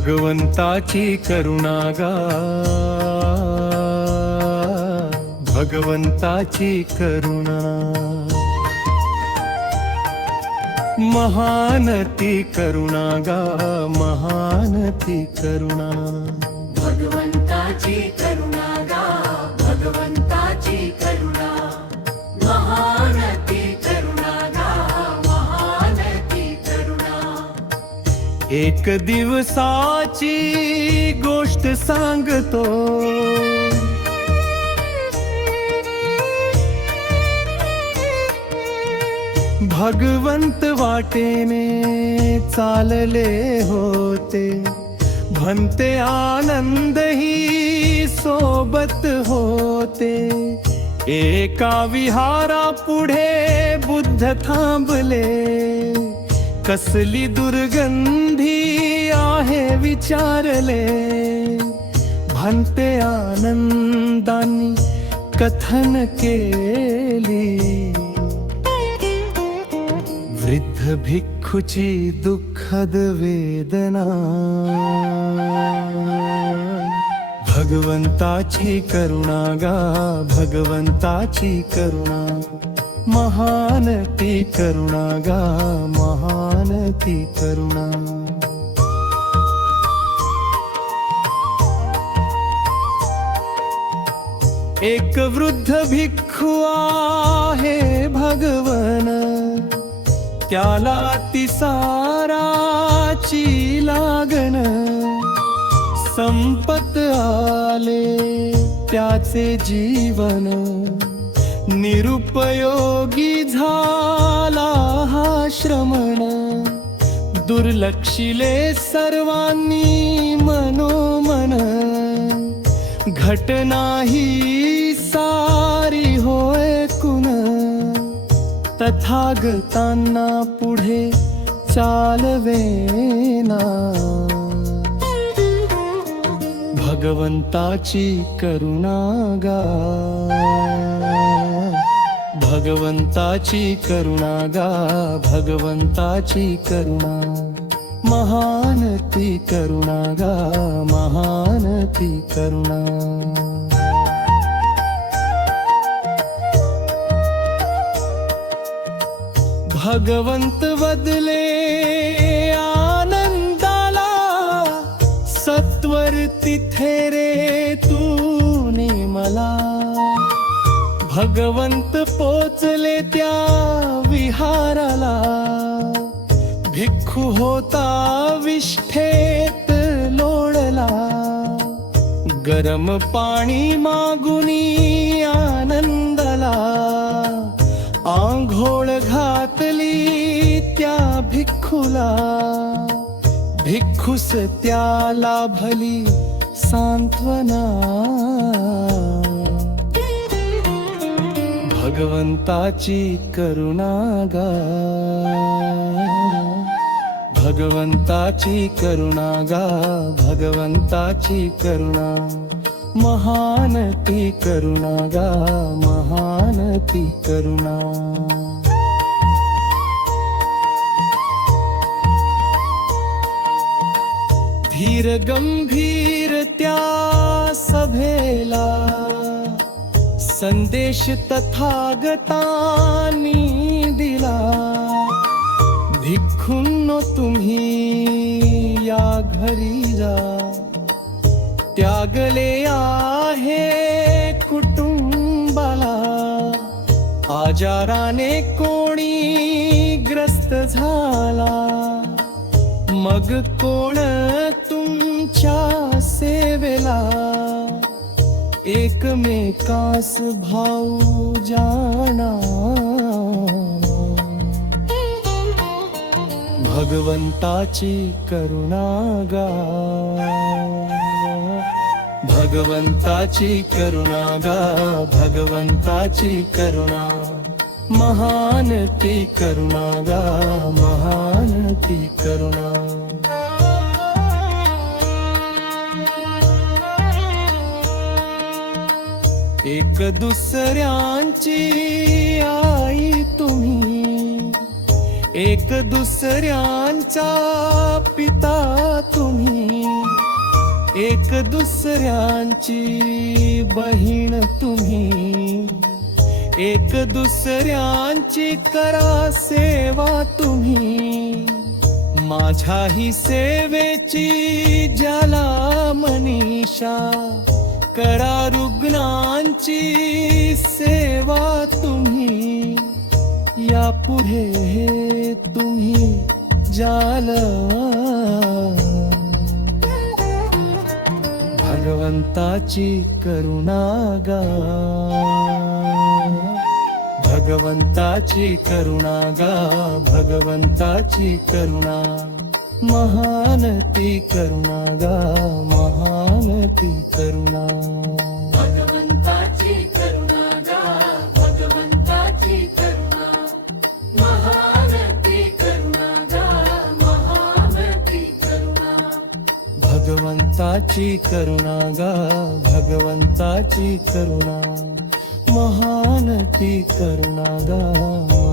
भगवंताची करुणा गा, भगवंताची करुणा। महान ती करुणा गा, महान ती करुणा। भगवंताची करुणा गा, भगवंताची करुणा। महान ती करुणा गा, महान ती करुणा। एक दिवसाची गोष्ट सांगतो, भगवंत वाटेने चालले होते, भंते आनंद ही सोबत होते। एका विहारा पुढे बुद्ध थांबले, कसली दुर्गंधी आहे विचारले। भंते आनंदानी कथन केली, वृद्ध भिक्खूची दुःखद वेदना। भगवंताची करुणा गा, भगवंताची करुणा। महान ती करुणा गा, महान ती करुणा। एक वृद्ध भिक्खू आहे भगवन, त्याला अतिसाराची लागण। संपत आले त्याचे जीवन, निरुपयोगी झाला हा श्रमण। दुर्लक्षिले सर्वांनी मनोमन, घटना ही सारी होय कुण। तथागतांना पुढे चालवेना, भगवंताची करुणा गा, भगवंताची करुणा गा, भगवंताची करुणा। महान ती करुणा गा, महान ती करुणा। भगवंत बदले आनंदाला, सत्वर तिथे रे तूने मला। भगवंत पोचले त्या विहाराला, भिक्खू होता विष्ठेत लोळला। गरम पाणी मागुनी आनंदाला, आंघोळ घातली त्या भिक्खूला। भिक्खूस त्याला भली सांत्वना, भगवंताची करुणा गा, भगवंताची करुणा गा, भगवंताची करुणा। महान ती करुणा गा, महान ती करुणा। धीर गंभीर त्या सभेला, संदेश तथागतांनी दिला। भिक्खूंनो तुम्ही या घरी जा, त्यागले आहे कुटुंबाला। आजाराने कोणी ग्रस्त झाला, मग कोण तुमच्या सेवेला। एकमेकास भाऊ जाणा, भगवंताची करुणा गा, भगवंताची करुणा गा, भगवंताची करुणा। महान ती करुणा गा, महान ती करुणा। एक दुसऱ्यांची आई तुम्ही, एक दुसऱ्यांचा पिता तुम्ही, एक दुसऱ्यांची बहीण तुम्ही, एक दुसऱ्यांची करा सेवा तुम्ही. माझ्याही सेवेची ज्याला मनीषा, करा रुग्णांची सेवा तुम्ही. यापुढे तुम्ही जाल भगवंताची करुणा गा, भगवंताची करुणा गा, भगवंताची करुणा. महान ती करुणा गा, महान ती करुणा. भगवंताची करुणा गा, भगवंताची करुणा. महान ती करुणा गा, महान ती करुणा. भगवंताची करुणा गा, भगवंताची करुणा. महान ती करुणा गा.